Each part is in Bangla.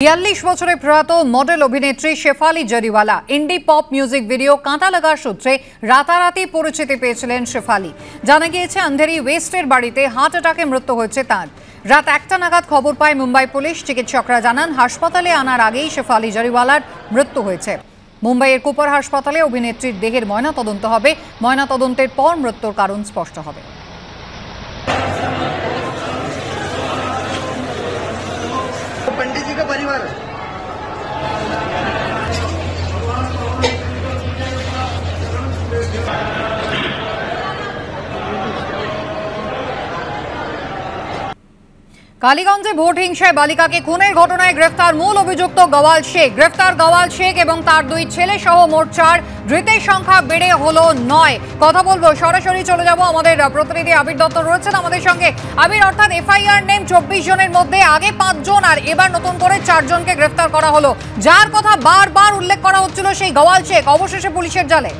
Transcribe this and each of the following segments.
42 বছরে প্রয়াত মডেল অভিনেত্রী শেফালি জরিওয়ালা ইন্ডি পপ মিউজিক ভিডিও কাঁটা লাগার সূত্রে রাতারাতি পরিচিতি পেয়েছিলেন শেফালি। জানা গিয়েছে আন্ধেরি ওয়েস্টের বাড়িতে হার্ট অ্যাটাকে মৃত্যু হয়েছে তাঁর। রাত 1টা নাগাদ খবর পায় মুম্বাই পুলিশ। চিকিৎসকরা জানান হাসপাতালে আনার আগেই শেফালি জরিওয়ালার মৃত্যু হয়েছে। মুম্বাইয়ের কুপার হাসপাতালে অভিনেত্রীর দেহের ময়নাতদন্ত হবে। ময়নাতদন্তের পর মৃত্যুর কারণ স্পষ্ট হবে। पंडित जी का परिवार কালীগঞ্জে ভোট হিংসায় বালিকাকে খুনের ঘটনায় গ্রেফতার মূল অভিযুক্ত গওয়াল শেখ। গ্রেফতার গওয়াল শেখ এবং তার 2 ছেলে সহ মোট 4। ধৃতের সংখ্যা বেড়ে হলো 9। কথা বলবো, সরাসরি চলে যাব, আমাদের প্রতিনিধি আবির দত্ত রয়েছেন আমাদের সঙ্গে। আবির, অর্থাৎ এফআইআর নেম 24 জনের মধ্যে আগে 5 জন আর এবার নতুন করে 4 জনকে গ্রেফতার করা হলো। যার কথা বারবার উল্লেখ করা হচ্ছিল সেই গওয়াল শেখ অবশেষে পুলিশের জালে।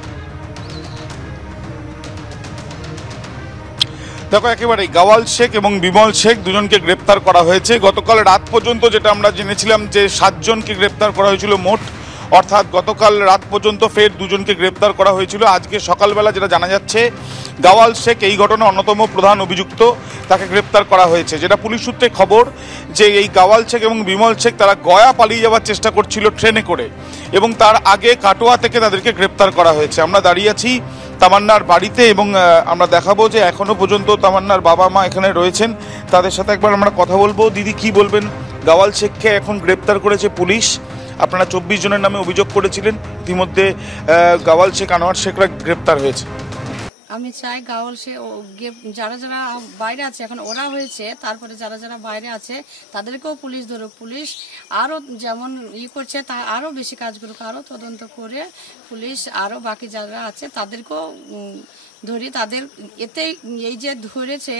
দেখো, একেবারেই গওয়াল শেখ এবং বিমল শেখ দুজনকে গ্রেপ্তার করা হয়েছে। গতকাল রাত পর্যন্ত যেটা আমরা জেনেছিলাম যে 7 জনকে গ্রেপ্তার করা হয়েছিল মোট, অর্থাৎ গতকাল রাত পর্যন্ত ফের 2 জনকে গ্রেপ্তার করা হয়েছিল। আজকে সকালবেলা যেটা জানা যাচ্ছে, গওয়াল শেখ এই ঘটনার অন্যতম প্রধান অভিযুক্ত, তাকে গ্রেপ্তার করা হয়েছে। যেটা পুলিশ সূত্রে খবর যে এই গওয়াল শেখ এবং বিমল শেখ তারা গয়া পালিয়ে যাওয়ার চেষ্টা করছিল ট্রেনে করে, এবং তার আগে কাটোয়া থেকে তাদেরকে গ্রেপ্তার করা হয়েছে। আমরা দাঁড়িয়ে আছি তামান্নার বাড়িতে এবং আমরা দেখাবো যে এখনো পর্যন্ত তামান্নার বাবা মা এখানে রয়েছেন, তাদের সাথে একবার আমরা কথা বলবো। দিদি, কি বলবেন? গওয়াল শেখকে এখন গ্রেপ্তার করেছে পুলিশ। আপনারা 24 জনের নামে অভিযোগ করেছিলেন, ইতিমধ্যে গওয়াল শেখ, আনোয়ার শেখরা গ্রেপ্তার হয়েছে। আমি চাই গাওয়াল সে যারা যারা বাইরে আছে এখন ওরা হয়েছে, তারপরে যারা যারা বাইরে আছে তাদেরকেও পুলিশ ধরুক। পুলিশ আরও যেমন করছে তা আরও বেশি কাজ করুক, আরও তদন্ত করে পুলিশ আরও বাকি যারা আছে তাদেরকেও ধরি। তাদের এতে এই যে ধরেছে,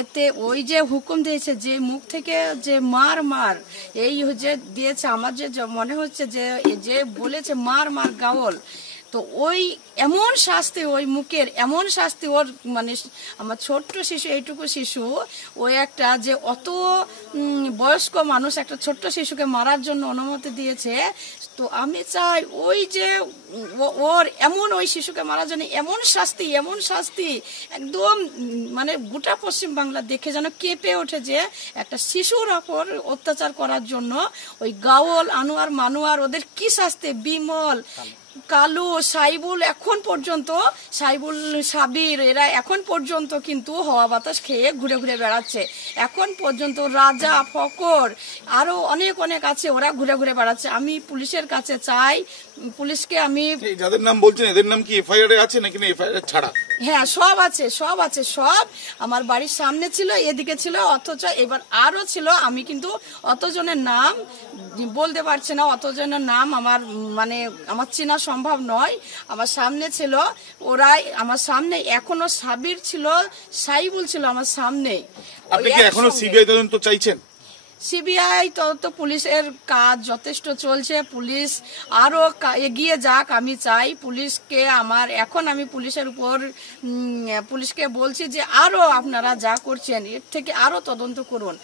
এতে ওই যে হুকুম দিয়েছে যে মুখ থেকে যে মার এই যে দিয়েছে, আমার যে মনে হচ্ছে যে বলেছে মার গাওয়াল, তো ওই এমন শাস্তি, ওই মুখের এমন শাস্তি, ওর মানে আমার ছোট্ট শিশু, এইটুকু শিশু, ওই একটা যে অত বয়স্ক মানুষ একটা ছোট্ট শিশুকে মারার জন্য অনুমতি দিয়েছে। তো আমি চাই ওই যে ওর এমন ওই শিশুকে মারার জন্য এমন শাস্তি একদম মানে গোটা পশ্চিম বাংলা দেখে যেন কেঁপে ওঠে, যে একটা শিশুর ওপর অত্যাচার করার জন্য ওই গাওয়াল, আনোয়ার, মানুয়ার, ওদের কি শাস্তি, বিমল, কালু, সাইবুল, এখন পর্যন্ত সাইবুল, সাবির, এরা এখন পর্যন্ত কিন্তু হাওয়া বাতাস খেয়ে ঘুরে ঘুরে বেড়াচ্ছে। এখন পর্যন্ত রাজা, ফকর, আরো অনেক আছে, ওরা ঘুরে ঘুরে বেড়াচ্ছে। আমি পুলিশের কাছে চাই, পুলিশকে আমি, যাদের নাম বলছেন এদের নাম কি এফআইআর আছে নাকি এফআইআর ছাড়া? হ্যাঁ, সব আছে, সব আমার বাড়ির সামনে ছিল, এদিকে ছিল, অথচ এবার আরো ছিল। আমি কিন্তু অতজনের নাম বলতে পারছি না, অতজনের নাম আমার মানে আমার চেনা সম্ভব নয়। আমার সামনে ছিল ওরাই, আমার সামনে এখনো সাবির ছিল, সাইবুল ছিল আমার সামনে। আপনি কি এখনো সিবিআই তদন্ত চাইছেন? সিবিআই তদন্ত, পুলিশের কাজ যথেষ্ট চলছে, পুলিশ আরো এগিয়ে যাক। আমি চাই পুলিশকে, আমি পুলিশের উপর পুলিশকে বলছি যে আরো আপনারা যা করছেন এর থেকে আরো তদন্ত করুন।